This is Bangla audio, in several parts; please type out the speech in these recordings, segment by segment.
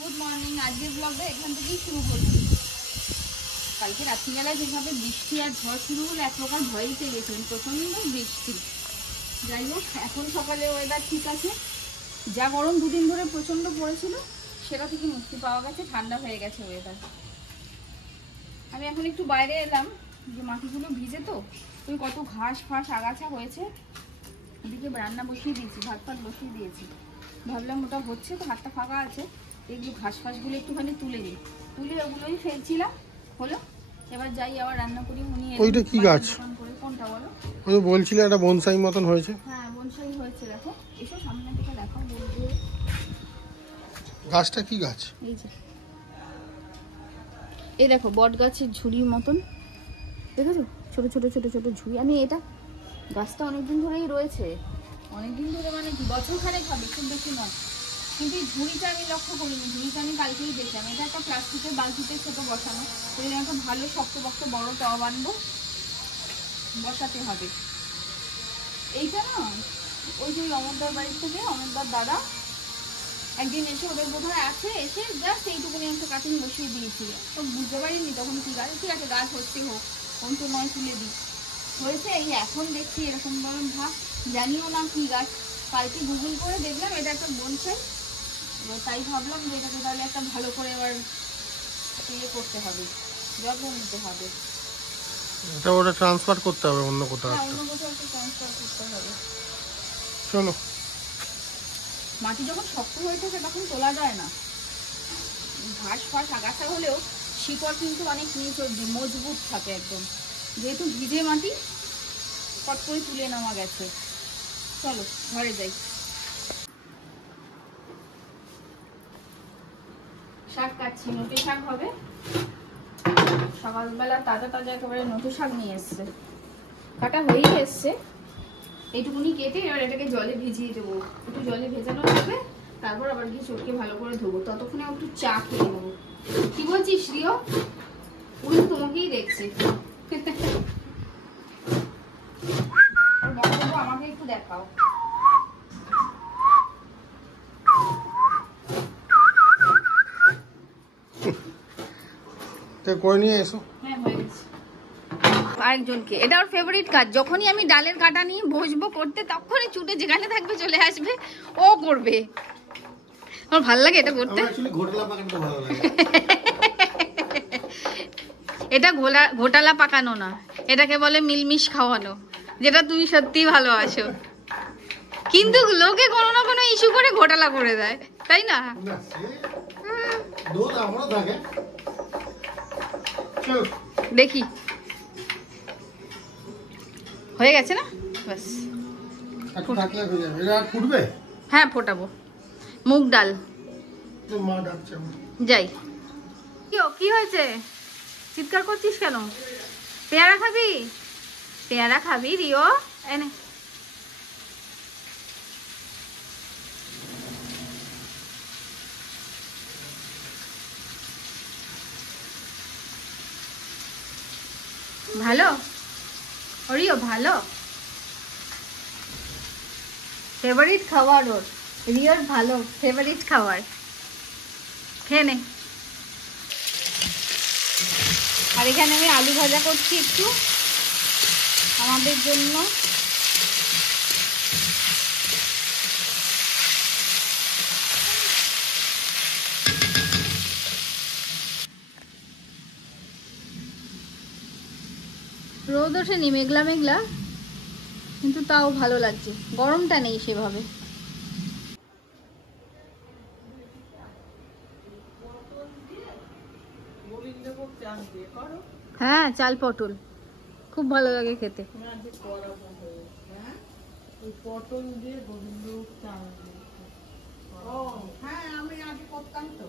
Good morning. আজকের ব্লগটা এখান থেকেই শুরু করছি। কালকে রাত্রিবেলায় যেভাবে বৃষ্টি আর ঝড় শুরু হলো এক প্রকার ভয়ই পেয়ে গেছিলাম, প্রচণ্ড বৃষ্টি। যাই হোক, এখন সকালে ওয়েদার ঠিক আছে। যা গরম দুদিন ধরে প্রচণ্ড পড়েছিল সেটা থেকে মুক্তি পাওয়া গেছে, ঠান্ডা হয়ে গেছে ওয়েদার। আমি এখন একটু বাইরে এলাম, যে মাটিগুলো ভিজে তো ওই কত ঘাস ফাঁস আগাছা হয়েছে। এদিকে রান্না বসিয়ে দিয়েছি, ভাত ফাত বসিয়ে দিয়েছি। ভাবলাম ওটা হচ্ছে তো, হাতটা ফাঁকা আছে, এগুলো ঘাস ফাঁসগুলো একটুখানি তুলে দিই। তুলে ওগুলোই ফেলছিলাম, হলো। এবার যাই আবার রান্না করি। উনি ওইটা কি গাছ? কোনটা বলো? ওই বলছিলে একটা বনসাই মতন হয়েছে। হ্যাঁ বনসাই হয়েছে, দেখো এসো সামনে থেকে দেখো। বলবো গাছটা কি গাছ? এই যে এই দেখো, বট গাছের ঝুড়ির মতন, দেখেছো? ছোট ছোট ছোট ছোট ঝুড়ি। আমি এটা গাছটা অনেকদিন ধরেই রয়েছে, অনেকদিন ধরে মানে কি বছর খানেক হবে, খুব বেশি নয়। কিন্তু এই ঝুড়িটা আমি লক্ষ্য করিনি, ঝুড়িটা আমি কালকেই দেখলাম। এটা একটা প্লাস্টিকের বালতিতে ছোট বসানো, ওই একটা ভালো শক্ত বড় টব আনবো, বসাতে হবে। এইটা না ওই যে অমরদার বাড়ির থেকে অমরদার দাদা একদিন এসে, ওদের বোধহয় আছে, এসে জাস্ট এইটুকুনি একটা কাটিং বসিয়ে দিয়েছিল। তো বুঝতে পারিনি তখন কি গাছ। ঠিক আছে গাছ হচ্ছে, হোক, কোন তো নয়, তুলে দিই। হয়েছে, এই এখন দেখছি এরকম বরং ভাব, জানিও না কি গাছ। কালকে গুগল করে দেখলাম এটা একটা বনসাই। এবার তাই ভাবলাম যে এটাকে তাহলে একটা ভালো করে এবার ইয়ে করতে হবে, যত্ন নিতে হবে। এটা ওটা ট্রান্সফার করতে হবে অন্য কোথাও। অন্য কোথাও একটু ট্রান্সফার করতে হবে। চলো। মাটি যখন শক্ত হয়ে থাকে তখন তোলা যায় না। ঘাস ফাঁস আগাছা হলেও শিকড় কিন্তু অনেক নিচে মজবুত থাকে একদম। যেহেতু ভিজে মাটি, পট করে তুলে নেওয়া গেছে। চলো ঘরে যাই। শাক কাটছি, নোটে শাক হবে। সকালবেলা তাজা তাজা একেবারে নোটে শাক নিয়ে এসছে, কাটা হয়েই এসছে। এইটুকুনি কেটে এবার এটাকে জলে ভিজিয়ে দেবো। একটু জলে ভেজানো হবে, তারপর আবার গিয়ে চটকে ভালো করে ধোবো। ততক্ষণে একটু চা খেয়ে নেবো। কি বলছিস রিও? উনি তোমাকেই দেখছে। বক্তব্য আমাকে একটু দেখাও। করে নিয়ে এসো। হ্যাঁ হয়ে গেছে। আরেকজনকে, এটা ওর ফেভারিট কাজ। যখনই আমি ডালের কাটা নিয়ে বসবো করতে, তখনই ছুটে যেখানে থাকবে চলে আসবে, ও করবে। আমার ভালো লাগে এটা করতে। এটা ঘোটালা পাকানো না, এটাকে বলে মিলমিশ খাওয়ানো, যেটা তুমি সত্যিই ভালোবাসো। কিন্তু লোকে কোনো না কোনো ইস্যু করে ঘোটালা করে দেয়, তাই না? দেখি হয়ে গেছে না? ব্যাস। হ্যাঁ ফোটাবো। মুগ ডাল। যাই। কি হয়েছে? চিৎকার করছিস কেন? পেয়ারা খাবি? পেয়ারা খাবি রিও? এনে ভালো রিও, ভালো ফেভারিট খাবার ওর, রিওর ভালো ফেভারিট খাবার। খেয়ে নে। আর এখানে আমি আলু ভাজা করছি একটু আমাদের জন্য। রোদ ওঠেনি, মেঘলা মেঘলা, কিন্তু তাও ভালো লাগছে, গরমটা নেই সেভাবে। হ্যাঁ চাল পটল খুব ভালো লাগে খেতে। পটল দিয়ে গোবিন্দভোগ চাল। ও হ্যাঁ, আমি আগে করতাম তো।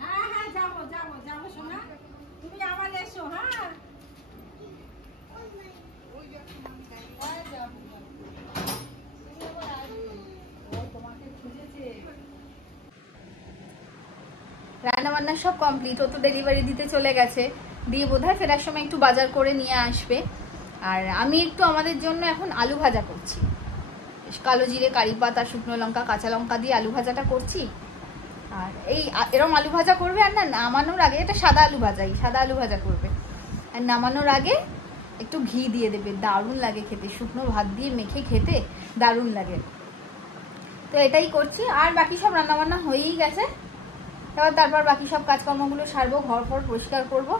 হ্যাঁ হ্যাঁ যাবো যাবো যাবো শোনা, তুমি আবার এসো। হ্যাঁ রান্না বান্না সব কমপ্লিট। ও তো ডেলিভারি দিতে চলে গেছে। দিয়ে বোধহয় ফেরার সময় একটু বাজার করে নিয়ে আসবে। আর আমি একটু আমাদের জন্য এখন আলু ভাজা করছি, কালো জিরে, কারি পাতা, শুকনো লঙ্কা, কাঁচা লঙ্কা দিয়ে আলু ভাজাটা করছি। আর এই এরম আলু ভাজা করবে, আর না নামানোর আগে, এটা সাদা আলু ভাজাই, সাদা আলু ভাজা করবে, আর নামানোর আগে একটু ঘি দিয়ে দেবে, দারুণ লাগে খেতে, শুকনো ভাত দিয়ে মেখে খেতে দারুণ লাগে। তো এটাই করছি, আর বাকি সব রান্নাবান্না হয়েই গেছে। এবার তারপর বাকি সব কাজকর্মগুলো সারবো, ঘর ফর পরিষ্কার করবো।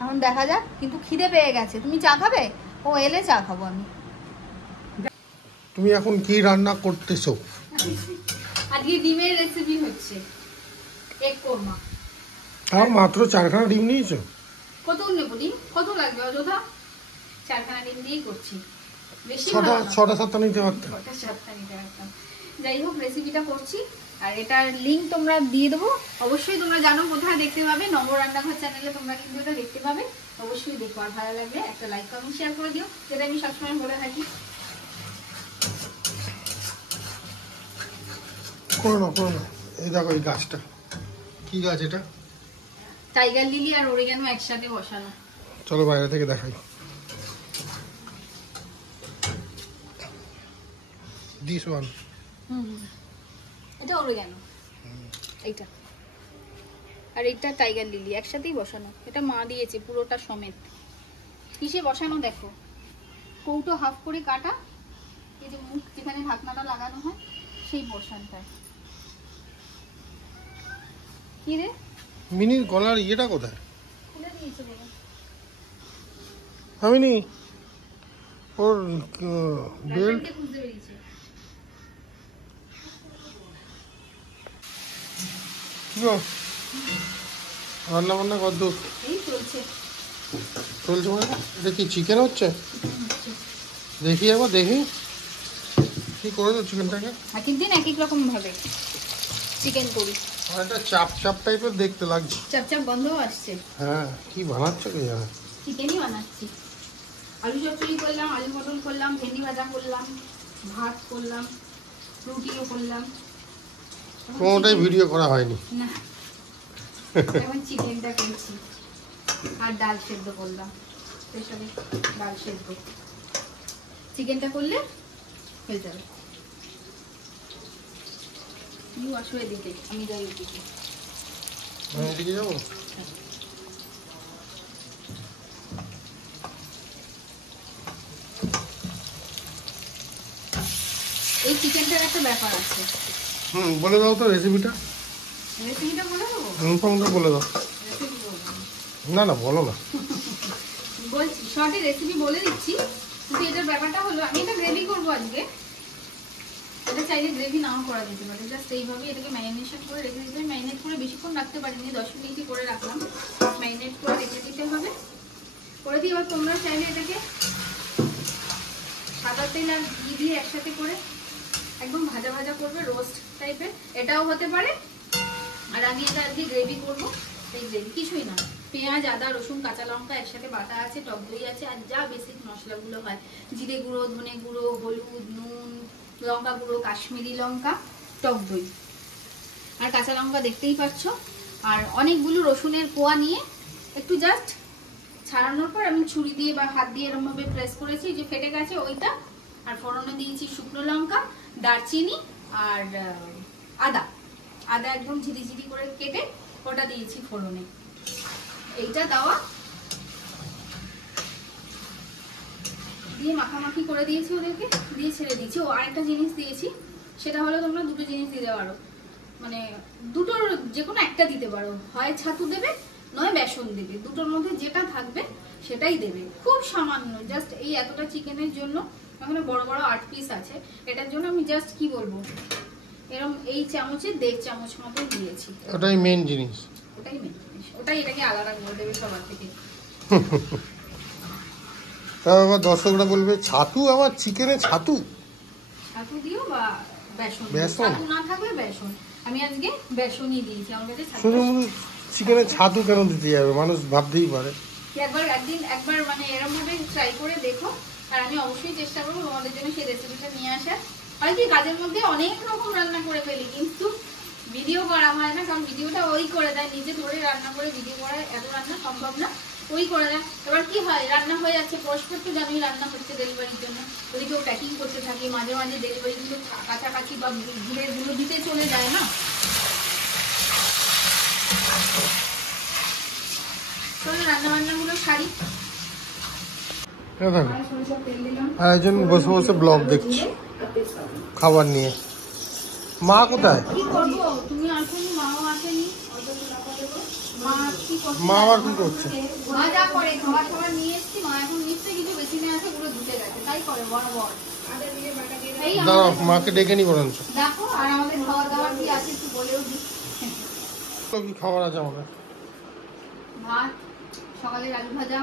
এখন দেখা যাক, কিন্তু খিদে পেয়ে গেছে। তুমি চা খাবে? ও এলে চা খাবো আমি। তুমি এখন কি রান্না করতেছো? আজকে ডিমের রেসিপি হচ্ছে, এগ কোরমা। তাও মাত্র 4খানা ডিম নিয়েছো? কত নেবো ডিম? কত লাগবে অযথা? 4খানা ডিম দিয়েই করছি, বেশি 6টা-7টা নিতে পারতাম। 6টা-7টা নিতে পারতাম। যাই হোক, রেসিপিটা করছি, আর এটার লিঙ্ক তোমরা দিয়ে দেবো। অবশ্যই তোমরা জানো কোথায় দেখতে পাবে, নব রান্নাঘর চ্যানেলে তোমরা কিন্তু এটা দেখতে পাবে। অবশ্যই দেখো, আর ভালো লাগলে একটা লাইক কমেন্ট শেয়ার করে দিও, যেটা আমি সবসময় বলে থাকি। করো না। এই দেখো এই গাছটা, কি গাছ এটা? টাইগার লিলি আর অরিগানো একসাথে বসানো। চলো বাইরে থেকে দেখাই। This one. এটা অরিগানো, এইটা আর এইটা টাইগার লিলি একসাথেই বসানো। এটা মা দিয়েছে পুরোটা সমেত। কিসে বসানো দেখো, কৌটো হাফ করে কাটা, এই যে মুখ যেখানে ঢাকনাটা লাগানো হয় সেই বসানটায়। কি রে, মিনির গলার ইয়েটা কোথায়? খুলে দিয়েছে বলে। আমিনি ওর বেল্ট গার্লফ্রেন্ডকে খুঁজতে বেরিয়েছে। রান্না বান্না কত এই চলছে। চলছে? মানে এটা কি চিকেন হচ্ছে? দেখি একবার, দেখি কি করে তো চিকেনটাকে। এক এক দিন এক এক রকম ভাবে চিকেন করি। এটা চাপ চাপ টাইপের দেখতে লাগছে। চাপ চাপ গন্ধও আসছে। হ্যাঁ, কি বানাচ্ছ কে জানে। চিকেনই বানাচ্ছি। আলু চচ্চড়ি করলাম, আলু পটল করলাম, ভেন্ডি ভাজা করলাম, ভাত করলাম, রুটিও করলাম। কোনোটাই ভিডিও করা হয়নি না, এখন চিকেনটা করছি। আর ডাল সেদ্ধ করলাম, স্পেশালি ডাল সেদ্ধ। চিকেনটা করলে হয়ে যাবে। তুমি আসো এদিকে, আমি যাই ওদিকে। আমি এদিকে যাবো। এই চিকেনটার একটা ব্যাপার আছে। বলে দাও তো রেসিপিটা। রেসিপিটা বলে দেবো? ইনফর্মটা বলে দাও। রেসিপি বলবো না বলো না। বলছি, শর্টে রেসিপি বলে দিচ্ছি। কিন্তু এটার ব্যাপারটা হলো, আমি এটা গ্রেভি করবো আজকে। এটা চাইলে গ্রেভি নাও করা যেতে পারে, জাস্ট এইভাবে এটাকে ম্যারিনেশন করে রেখে দিতে হবে। ম্যারিনেট করে বেশিক্ষণ রাখতে পারিনি, 10 মিনিটই করে রাখলাম। ম্যারিনেট করে রেখে দিতে হবে, করে দিয়ে এবার তোমরা চাইলে এটাকে সাদা তেল আর ঘি দিয়ে একসাথে করে একদম ভাজা ভাজা করবে, রোস্ট টাইপের, এটাও হতে পারে। আর আমি এটা আজকে গ্রেভি করবো। এই গ্রেভি কিছুই না, পেঁয়াজ, আদা, রসুন, কাঁচা লঙ্কা একসাথে বাটা আছে, টক দই আছে, আর যা বেসিক মশলাগুলো হয়, জিরে গুঁড়ো, ধনে গুঁড়ো, হলুদ, নুন, লঙ্কা গুঁড়ো, কাশ্মীরি লঙ্কা, টক দই আর কাঁচা লঙ্কা দেখতেই পাচ্ছ। আর অনেকগুলো রসুনের কোয়া নিয়ে একটু জাস্ট ছাড়ানোর পর আমি ছুরি দিয়ে বা হাত দিয়ে এরকম ভাবে প্রেস করেছি, যে ফেটে গেছে ওইটা। আর ফোড়নে দিয়েছি শুকনো লঙ্কা, দারচিনি আর আদা। আদা একদম ঝিরি করে কেটে ওটা দিয়েছি ফোড়নে। এইটা দেওয়া দিয়ে মাখামাখি করে দিয়েছি, ওদেরকে দিয়ে ছেড়ে দিয়েছি। ও আরেকটা জিনিস দিয়েছি, সেটা হলো তোমরা দুটো জিনিস দিতে পারো, মানে দুটোর যে কোনো একটা দিতে পারো, হয় ছাতু দেবে নয় বেসন দেবে, দুটোর মধ্যে যেটা থাকবে সেটাই দেবে। খুব সামান্য, জাস্ট এই এতটা চিকেনের জন্য, এখানে বড় বড় 8 পিস আছে, এটার জন্য আমি জাস্ট কি বলবো, এরকম এই চামচে 1.5 চামচ মতো দিয়েছি। ওটাই মেন জিনিস, ওটাই মেন জিনিস, ওটাই এটাকে আলাদা করে দেবে সবার থেকে। তা আবার দর্শকরা বলবে ছাতু, আবার চিকেনে ছাতু দিও বা বেসন, বেসন ছাতু না থাকলে বেসন। আমি আজকে বেসনই দিয়েছি, আমার কাছে ছাতু। শুধু চিকেনে ছাতু কেন দিতে যাবে, মানুষ ভাবতেই পারে। একবার মানে এরকম ভাবে ট্রাই করে দেখো। আর আমি অবশ্যই চেষ্টা করবো তোমাদের জন্য সেই রেসিপিটা নিয়ে আসার। হয় কি, কাজের মধ্যে অনেক রকম রান্না করে ফেলি, কিন্তু ভিডিও করা হয় না, কারণ ভিডিওটা ওই করে দেয়, নিজে ধরে রান্না করে ভিডিও করা এত রান্না সম্ভব না। ওই করে দেয়। এবার কি হয়, রান্না হয়ে যাচ্ছে, পরস্পর তো জানোই রান্না হচ্ছে ডেলিভারির জন্য, ওদিকে ও প্যাকিং করতে থাকে, মাঝে মাঝে ডেলিভারিগুলো কাছাকাছি বা দূরে দিতে চলে যায় না। চলো রান্না বান্নাগুলো সারি। দেখো সরিষার তেল দিলাম। আর একজন বসে বসে ব্লগ দেখছে খাবার নিয়ে। মা কোথায়? কি করবো, তুমি আসেনি, মাও আসেনি। মা কি করছে? মা আবার কি করছে? মা যা করে, খাবার নিয়ে এসছি, মা এখন নিশ্চয়ই কিছু বেশি নিয়ে আসে, পুরো ধুতে গেছে, তাই করে বরাবর। এই দাঁড়াও, আমাদের- মাকে ডেকে নি বরঞ্চ। দেখো, আর আমাদের খাওয়া দাওয়া কি আছে একটু বলেও দিই। কি খাবার আছে আমাদের? ভাত, সকালের আলু ভাজা,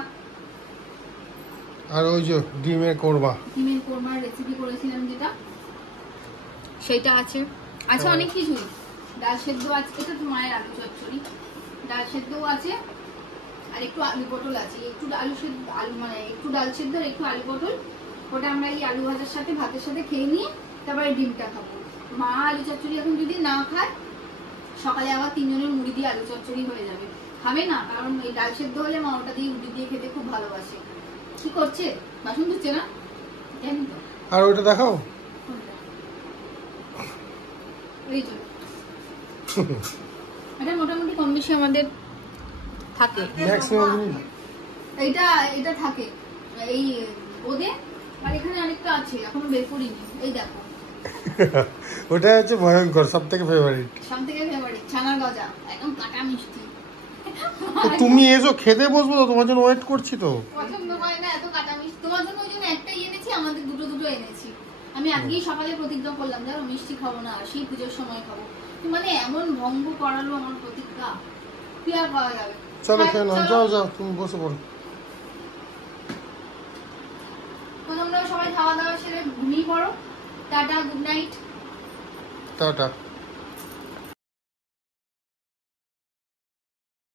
আর ওই যে ডিমের কোরমা। ডিমের কোরমার রেসিপি করেছিলাম যেটা, সেটা আছে। আছে অনেক কিছুই, ডাল সেদ্ধ আছে, এটা তো মায়ের আলু চচ্চড়ি, ডাল সেদ্ধও আছে, আর একটু আলু পটল আছে, একটু আলু সেদ্ধ, আলু মানে একটু ডাল সেদ্ধ আর একটু আলু পটল, ওটা আমরা এই আলু ভাজার সাথে ভাতের সাথে খেয়ে নিয়ে তারপরে ডিমটা খাবো। মা আলু চচ্চড়ি এখন যদি না খায়, সকালে আবার 3 জনের মুড়ি দিয়ে আলু চচ্চড়ি হয়ে যাবে, খাবে না, কারণ এই ডাল সেদ্ধ হলে মা ওটা দিয়ে মুড়ি দিয়ে খেতে খুব ভালোবাসে। কি করছে, বাসন ধুচ্ছে না? জানি তো। আর ওইটা দেখাও। কোনটা? এই যে এটা মোটামুটি কম বেশি আমাদের থাকে, ম্যাক্সিমাম এটা থাকে এই ওদের। আর এখানে আরেকটা আছে, এখনো বের করিনি, এই দেখো। ওটা হচ্ছে ভয়ঙ্কর, সব থেকে ফেভারিট। সব থেকে ফেভারিট ছানার গজা, একদম কাটা মিষ্টি। তুমি এসো, খেতে বসবো তো, তোমার জন্য ওয়েট করছি তো। পছন্দ হয় না এত কাটা মিষ্টি, তোমার জন্য ওই জন্য একটাই এনেছি, আমাদের দুটো এনেছি। আমি আজকেই সকালে প্রতিজ্ঞা করলাম, জানো মিষ্টি খাবো না, সেই পুজোর সময় খাবো। মানে এমন ভঙ্গ করালো আমার প্রতিজ্ঞা, কি আর করা যাবে। চলো খেয়ে নাও, যাও যাও, তুমি বসে পড়ো। তোমরা সবাই খাওয়া দাওয়া সেরে ঘুমিয়ে পড়ো। Tata, good night. টাটা।